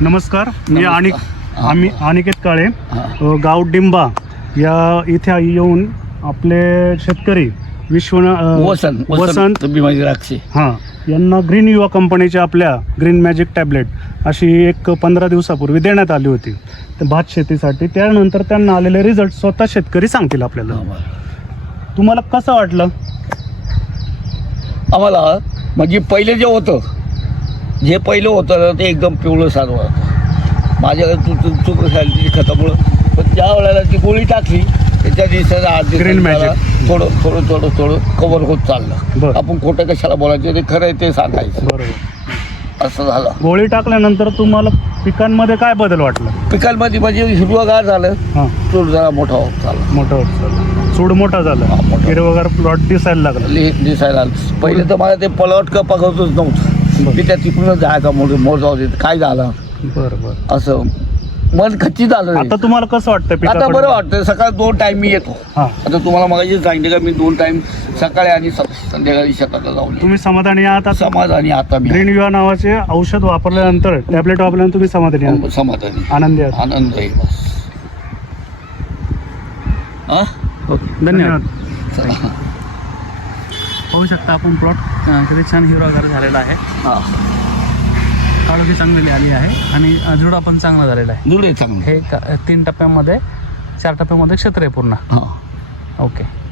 नमस्कार. मी. आणि. आम्ही अनिकेत काळे. गाव डिंबा. या इथे येऊन आपले शेतकरी विश्वना अ, वसंत वसंत भीमाजी राक्षे. हां. यांना ग्रीन युवा कंपनीच्या आपल्या ग्रीन मॅजिक टॅबलेट अशी एक पंधरा दिवसापूर्वी देण्यात आली होती. तर भात शेतीसाठी. त्यानंतर त्यांना आलेले रिझल्ट स्वतः शेतकरी सांगतील आपल्याला. तुम्हाला कसं वाटलं? आम्हाला म्हणजे पहिले जे होतं जे पहिलं होतं ना ते एकदम पिवळं सारवं होतं. माझ्याकडे तू तू चूक झाली खतामुळं. पण ज्या वेळेला ती गोळी टाकली त्याच्या magic. मला थोडं थोडं थोडं थोडं कव्हर होत चाललं. बरं. आपण खोटं कशाला बोलायचं? ते खरं आहे ते सांगायचं. बरोबर. असं झालं. गोळी टाकल्यानंतर तुम्हाला पिकांमध्ये काय बदल वाटला? पिकांमध्ये म्हणजे हिरवगार झालं. हां. तो जरा मोठा होत चालला. मोठं होत चाललं. सूड मोठा झाला. हिरवगार प्लॉट दिसायला लागला. दिसायला पहिले तर मला ते पलवट का पकवतच नव्हतं. त्या तिकडूनच जायचा मोठं मोजाव देत काय झालं? बरं बरं. असं. मन खच्ची झालं. आता तुम्हाला कसं वाटतं आता? बरं वाटतं सकाळ दोन टाइम मी येतो. हां. आता तुम्हाला मगाशी सांगितलं का मी दोन टाइम सकाळी आणि स- संध्याकाळी शेताला जाऊन. तुम्ही समाधानी आहात आता? समाधानी आता मी. ग्रीन युवा नावाचे औषध वापरल्यानंतर टॅबलेट वापरल्यानंतर तुम्ही समाधानी आहात? समाधानी. आनंदी आहात? आनंद आहे बस. हा? धन्यवाद. पाहू शकता आपण प्लॉट किती छान हिरवागार झालेला आहे. हा. काळोखी चांगली आली आहे आणि जुडा पण चांगला झालेला आहे. जुळे चांगले. हे का- तीन टप्प्यामध्ये चार टप्प्यामध्ये क्षेत्र आहे पूर्ण. ओके